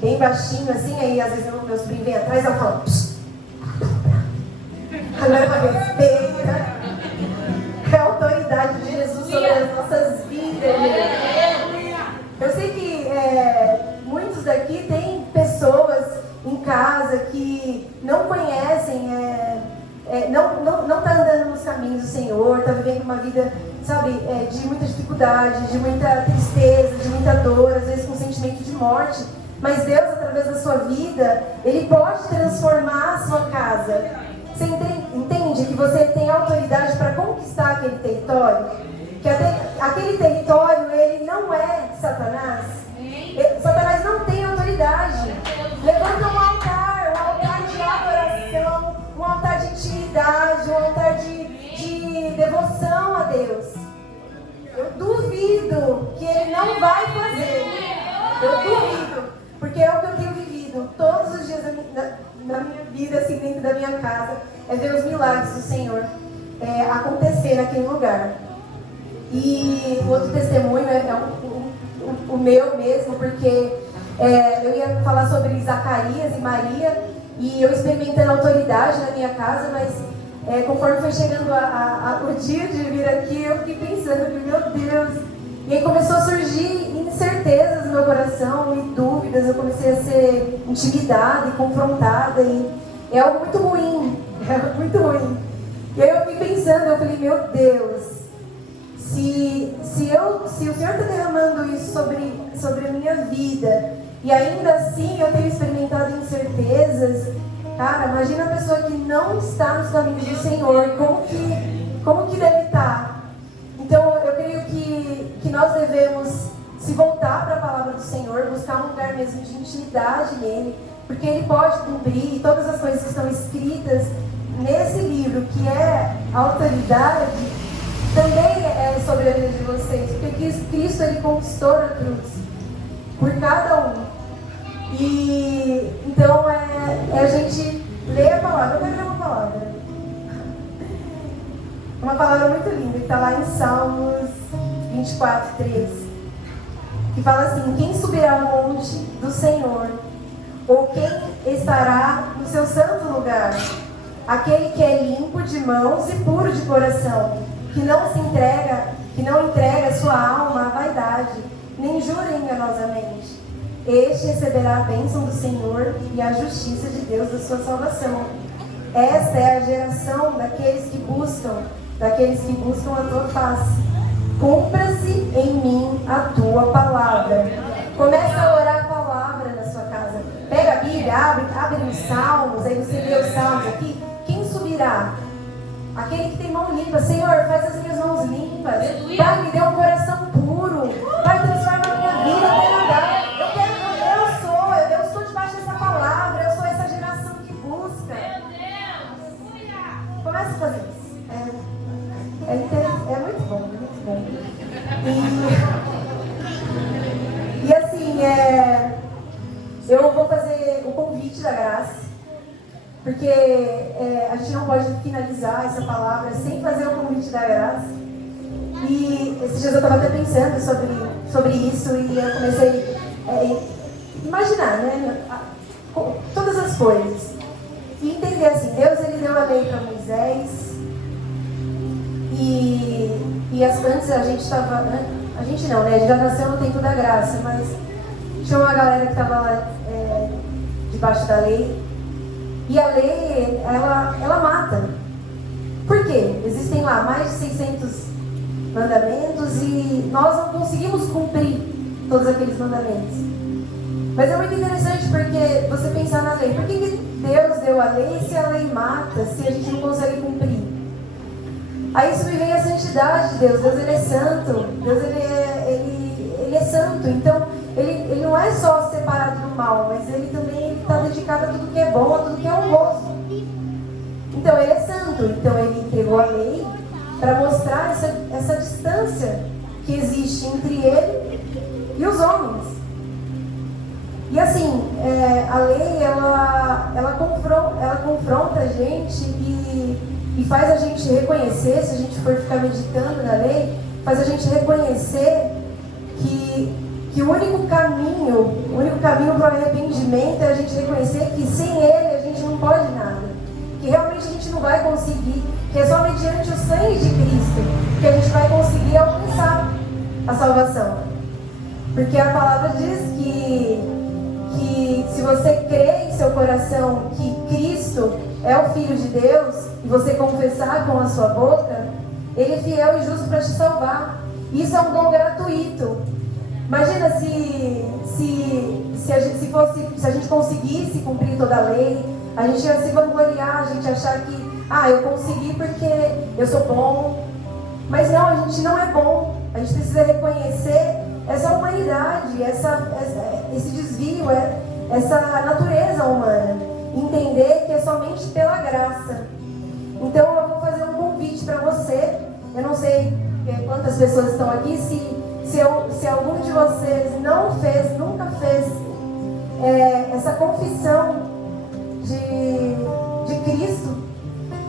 bem baixinho assim, aí às vezes meu sobrinho vem atrás e ela fala, psst. Agora ela respeita. É a autoridade de Jesus sobre as nossas vidas, gente. Eu sei que muitos daqui têm pessoas em casa que não conhecem, não está andando nos caminhos do Senhor, está vivendo uma vida, sabe, de muita dificuldade, de muita tristeza, de muita dor, às vezes com sentimento de morte. Mas Deus, através da sua vida, Ele pode transformar a sua casa. Você entende que você tem autoridade para conquistar aquele território? Que aquele território, ele não é Satanás. Satanás não tem autoridade. Levanta um altar de adoração, um altar de intimidade, um altar de devoção a Deus. Eu duvido que ele não vai fazer. Eu duvido, porque é o que eu tenho vivido todos os dias na minha vida, assim, dentro da minha casa, é ver os milagres do Senhor acontecer naquele lugar. E o outro testemunho o meu mesmo, porque eu ia falar sobre Zacarias e Maria, e eu experimentando autoridade na minha casa, mas conforme foi chegando o dia de vir aqui, eu fiquei pensando que, meu Deus, e aí começou a surgir incertezas no meu coração e dúvidas, eu comecei a ser intimidada e confrontada, e é algo muito ruim, E aí eu fiquei pensando, eu falei, meu Deus, se o Senhor está derramando isso sobre a minha vida, e ainda assim eu tenho experimentado incertezas, cara, imagina a pessoa que não está nos caminhos do Senhor, como que deve estar? Então eu creio que nós devemos se voltar para a palavra do Senhor, buscar um lugar mesmo de intimidade nele, porque Ele pode cumprir todas as coisas que estão escritas nesse livro, que é a autoridade, também é sobre a vida de vocês, porque Cristo Ele conquistou na cruz por cada um. E então a gente ler a palavra. Eu quero ler uma palavra muito linda, que está lá em Salmos 24:3, que fala assim: quem subirá ao monte do Senhor, ou quem estará no seu santo lugar? Aquele que é limpo de mãos e puro de coração, que não entrega sua alma à vaidade, nem jura enganosamente. Este receberá a bênção do Senhor e a justiça de Deus da sua salvação. Esta é a geração daqueles que buscam a tua face. Cumpra-se em mim a tua palavra. Começa a orar a palavra na sua casa. Pega a Bíblia, abre os Salmos, aí você lê os Salmos aqui. Quem subirá? Aquele que tem mão limpa. Senhor, faz as minhas mãos limpas. Pai, me dê um coração puro. Pai, transforma a minha vida. Eu estou debaixo dessa palavra. Eu sou essa geração que busca. Começa a fazer isso. É muito bom, E assim, eu vou fazer o convite da graça, porque a gente não pode finalizar essa palavra sem fazer o convite da graça. E esses dias eu estava até pensando sobre isso, e eu comecei a imaginar, né, todas as coisas. E entender assim, Deus ele deu a lei para Moisés, e antes a gente estava, né? A gente não, né? A gente já nasceu no tempo da graça, mas tinha uma galera que estava lá debaixo da lei. E a lei, ela mata. Por quê? Existem lá mais de 600 mandamentos e nós não conseguimos cumprir todos aqueles mandamentos. Mas é muito interessante porque você pensar na lei. Por que Deus deu a lei se a lei mata, se a gente não consegue cumprir? Aí isso me vem a santidade de Deus. Deus ele é santo. Deus ele é santo. Então ele não é só separado do mal, mas ele também está dedicado a tudo que é bom, a tudo que é honroso. Então ele é santo. Então ele entregou a lei para mostrar essa distância que existe entre ele e os homens. E assim, a lei ela confronta a gente e faz a gente reconhecer, se a gente for ficar meditando na lei, faz a gente reconhecer que o único caminho para o arrependimento é a gente reconhecer que sem Ele a gente não pode nada, que realmente a gente não vai conseguir, que é só mediante o sangue de Cristo que a gente vai conseguir alcançar a salvação. Porque a palavra diz que se você crê em seu coração que Cristo é o Filho de Deus e você confessar com a sua boca, Ele é fiel e justo para te salvar. Isso é um dom gratuito. Imagina se a gente conseguisse cumprir toda a lei, a gente ia se vangloriar, a gente ia achar que eu consegui porque eu sou bom. Mas não, a gente não é bom. A gente precisa reconhecer essa humanidade, esse desvio, essa natureza humana. Entender que é somente pela graça. Então eu vou fazer um convite para você. Eu não sei quantas pessoas estão aqui, se algum de vocês nunca fez essa confissão de Cristo.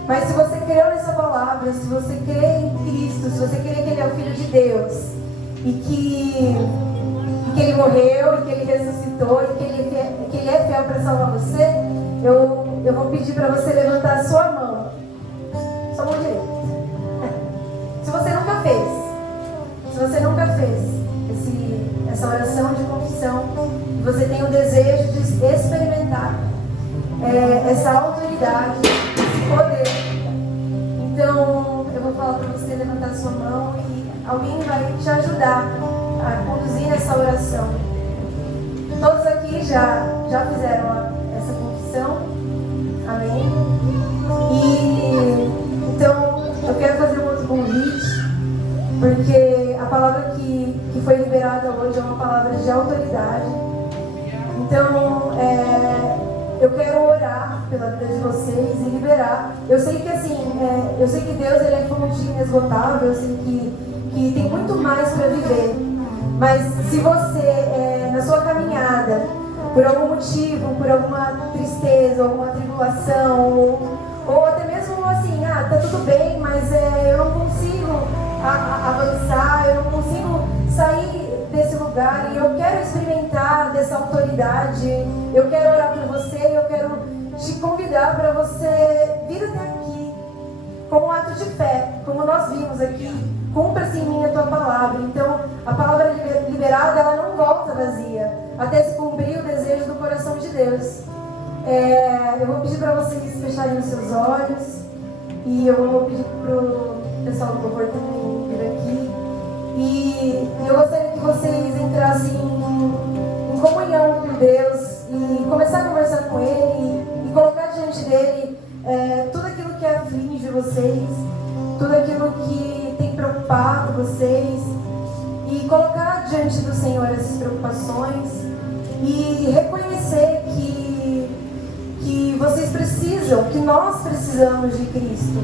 Mas se você creu nessa palavra, se você crê em Cristo, se você crê que Ele é o Filho de Deus e que Ele morreu e que Ele ressuscitou e que Ele é fiel para salvar você, eu vou pedir para você levantar a sua mão direita. Se você nunca fez essa oração de confissão, você tem o desejo de experimentar essa autoridade, esse poder, então eu vou falar para você levantar a sua mão e alguém vai te ajudar a conduzir essa oração. Todos aqui já fizeram essa confissão? Amém? E então eu quero fazer um outro convite, porque a palavra que foi liberada hoje é uma palavra de autoridade. Então, eu quero orar pela vida de vocês e liberar. Eu sei que eu sei que Deus ele é fonte inesgotável, eu sei que tem muito mais para viver. Mas se você, na sua caminhada, por algum motivo, por alguma tristeza, alguma tribulação, ou até mesmo assim, tá tudo bem, mas eu não consigo avançar, eu não consigo sair desse lugar e eu quero experimentar dessa autoridade, eu quero orar por você, eu quero te convidar para você vir até aqui como um ato de fé, como nós vimos aqui, cumpra-se em mim a tua palavra. Então a palavra liberada ela não volta vazia até se cumprir o desejo do coração de Deus. Eu vou pedir para vocês fecharem os seus olhos e eu vou pedir para o pessoal do louvor também vir aqui. E eu gostaria que vocês entrassem em comunhão com Deus e começar a conversar com Ele e colocar diante dEle tudo aquilo que aflige vocês, tudo aquilo que tem preocupado vocês e colocar diante do Senhor essas preocupações e reconhecer que vocês precisam, que nós precisamos de Cristo.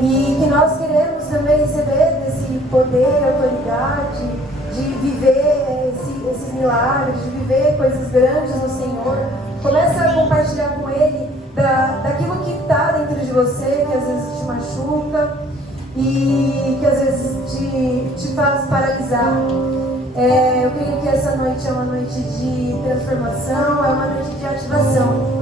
E que nós queremos também receber desse poder, autoridade, de viver esses milagres, de viver coisas grandes no Senhor. Começa a compartilhar com Ele daquilo que está dentro de você, que às vezes te machuca e que às vezes te faz paralisar. Eu creio que essa noite é uma noite de transformação, é uma noite de ativação.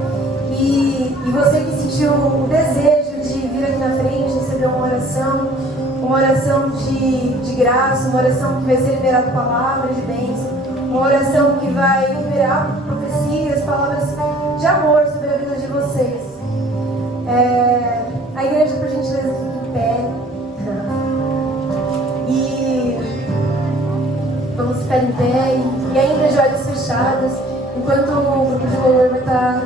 E você que sentiu o desejo de vir aqui na frente, receber uma oração de graça, uma oração que vai ser liberada palavras de bênção, uma oração que vai liberar profecias, palavras de amor sobre a vida de vocês. A igreja, por gentileza, fique em pé. E vamos ficar em pé e ainda de olhos fechados, enquanto o grupo de louvor vai estar